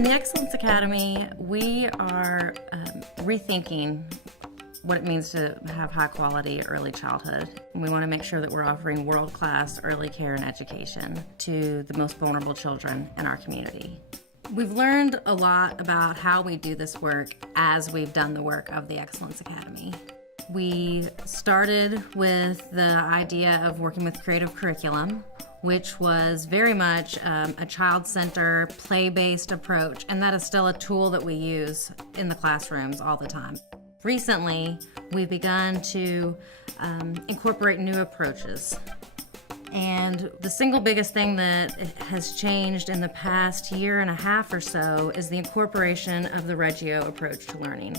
In the Excellence Academy, we are rethinking what it means to have high-quality early childhood. And we want to make sure that we're offering world-class early care and education to the most vulnerable children in our community. We've learned a lot about how we do this work as we've done the work of the Excellence Academy. We started with the idea of working with creative curriculum, which was very much a child-centered, play-based approach, and that is still a tool that we use in the classrooms all the time. Recently, we've begun to incorporate new approaches. And the single biggest thing that has changed in the past year and a half or so is the incorporation of the Reggio approach to learning.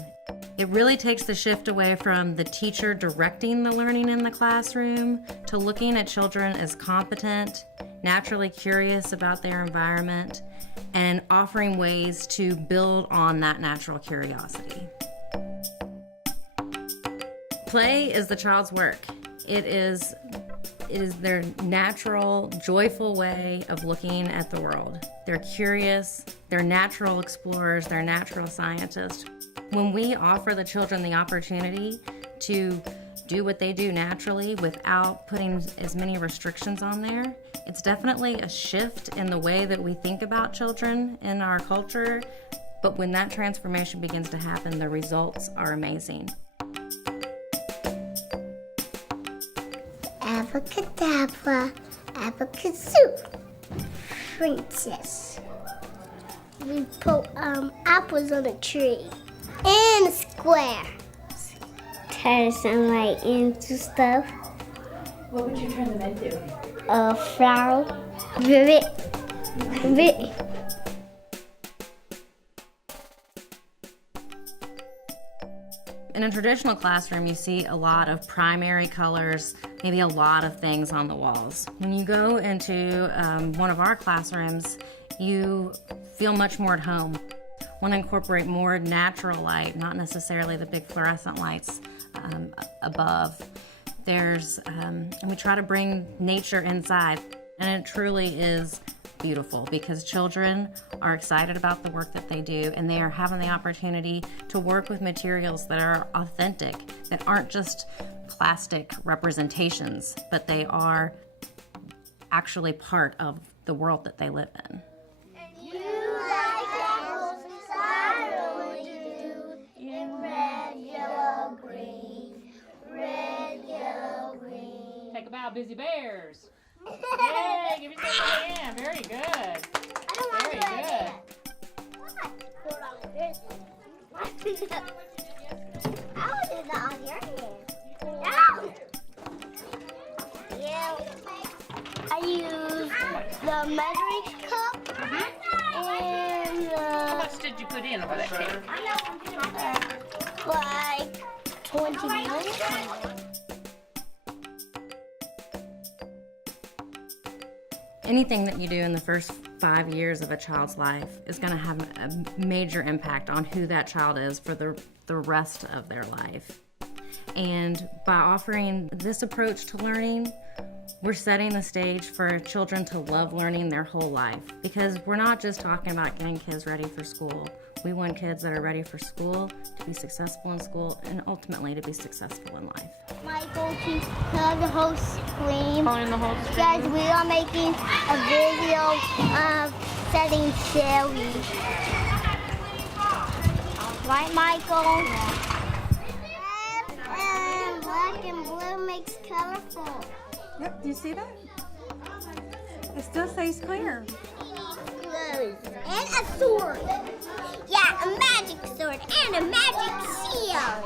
It really takes the shift away from the teacher directing the learning in the classroom to looking at children as competent, naturally curious about their environment, and offering ways to build on that natural curiosity. Play is the child's work. It is their natural, joyful way of looking at the world. They're curious, they're natural explorers, they're natural scientists. When we offer the children the opportunity to do what they do naturally without putting as many restrictions on there, it's definitely a shift in the way that we think about children in our culture. But when that transformation begins to happen, the results are amazing. Abracadabra, abracadabra, princess. We put apples on a tree and a square. Turn sunlight into stuff. What would you turn them into? A flower. Ribbit. In a traditional classroom, you see a lot of primary colors, maybe a lot of things on the walls. When you go into one of our classrooms, you feel much more at home. Want to incorporate more natural light, not necessarily the big fluorescent lights above. And we try to bring nature inside, and it truly is beautiful because children are excited about the work that they do, and they are having the opportunity to work with materials that are authentic, that aren't just plastic representations, but they are actually part of the world that they live in. Take a bow, Busy Bears. Yay, give yourself a hand. Very good. Very good. I will do that on your hand. Yeah. I use the measuring cup and How much did you put in for that cake? like 20 minutes. Anything that you do in the first 5 years of a child's life is going to have a major impact on who that child is for the rest of their life. And by offering this approach to learning, we're setting the stage for children to love learning their whole life. Because we're not just talking about getting kids ready for school. We want kids that are ready for school, to be successful in school, and ultimately to be successful in life. Michael, to tell the whole screen. On in the whole street. Guys, we are making a video of setting Sherry. Right, Michael? And black and blue makes colorful. Yep, do you see that? It still stays clear. And a sword. Yeah, a magic sword and a magic shield.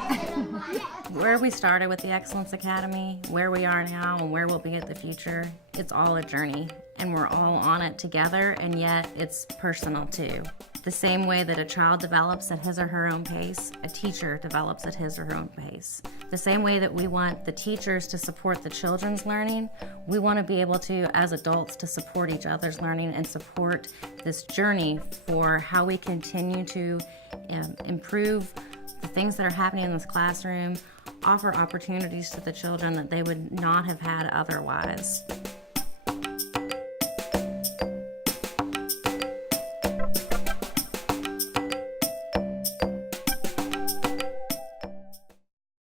Where we started with the Excellence Academy, where we are now, and where we'll be at the future, it's all a journey, and we're all on it together, and yet it's personal too. The same way that a child develops at his or her own pace, a teacher develops at his or her own pace. The same way that we want the teachers to support the children's learning, we want to be able to, as adults, to support each other's learning and support this journey for how we continue to improve the things that are happening in this classroom, offer opportunities to the children that they would not have had otherwise.